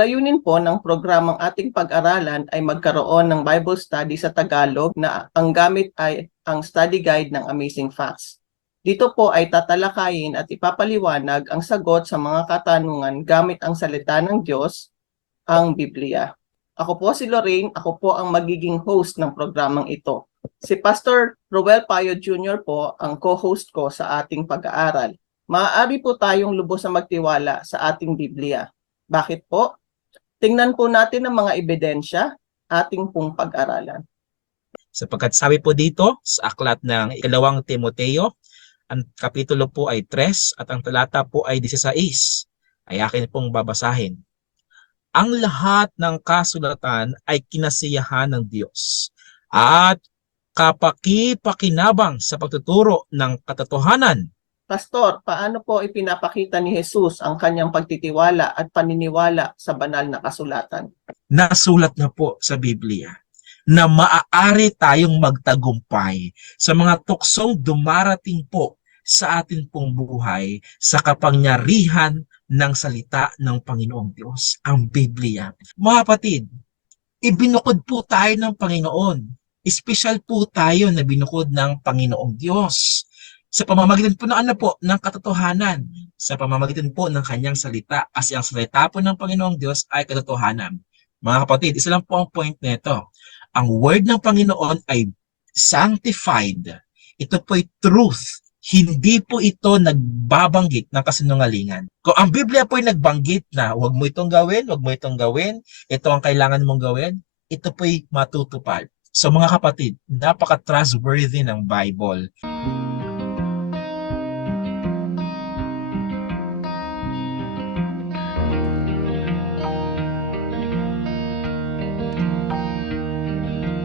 Ang layunin po ng programang ating pag-aralan ay magkaroon ng Bible study sa Tagalog na ang gamit ay ang study guide ng Amazing Facts. Dito po ay tatalakayin at ipapaliwanag ang sagot sa mga katanungan gamit ang salita ng Diyos, ang Biblia. Ako po si Lorraine, ako po ang magiging host ng programang ito. Si Pastor Roel Payo Jr. po ang co-host ko sa ating pag-aaral. Maaari po tayong lubos na magtiwala sa ating Biblia. Bakit po? Tingnan po natin ang mga ebidensya ating pong pag-aralan. Sapagkat sabi po dito sa aklat ng ikalawang Timoteo, ang kapitulo po ay 3 at ang talata po ay 16. Ay akin pong babasahin. Ang lahat ng kasulatan ay kinasiyahan ng Diyos at kapaki-pakinabang sa pagtuturo ng katotohanan. Pastor, paano po ipinapakita ni Jesus ang kanyang pagtitiwala at paniniwala sa banal na kasulatan? Nasulat na po sa Biblia na maaari tayong magtagumpay sa mga tuksong dumarating po sa atin pong buhay sa kapangyarihan ng salita ng Panginoong Diyos, ang Biblia. Mga kapatid, ibinukod po tayo ng Panginoon. Espesyal po tayo na binukod ng Panginoong Diyos. Sa pamamagitan po ng katotohanan, sa pamamagitan po ng kanyang salita, kasi ang salita po ng Panginoong Diyos ay katotohanan. Mga kapatid, isa lang po ang point nito. Ang word ng Panginoon ay sanctified. Ito po ay truth. Hindi po ito nagbabanggit ng kasinungalingan. Kung ang Biblia po ay nagbanggit na huwag mo itong gawin, huwag mo itong gawin, ito ang kailangan mong gawin, ito po ay matutupad. So mga kapatid, napaka-trustworthy ng Bible.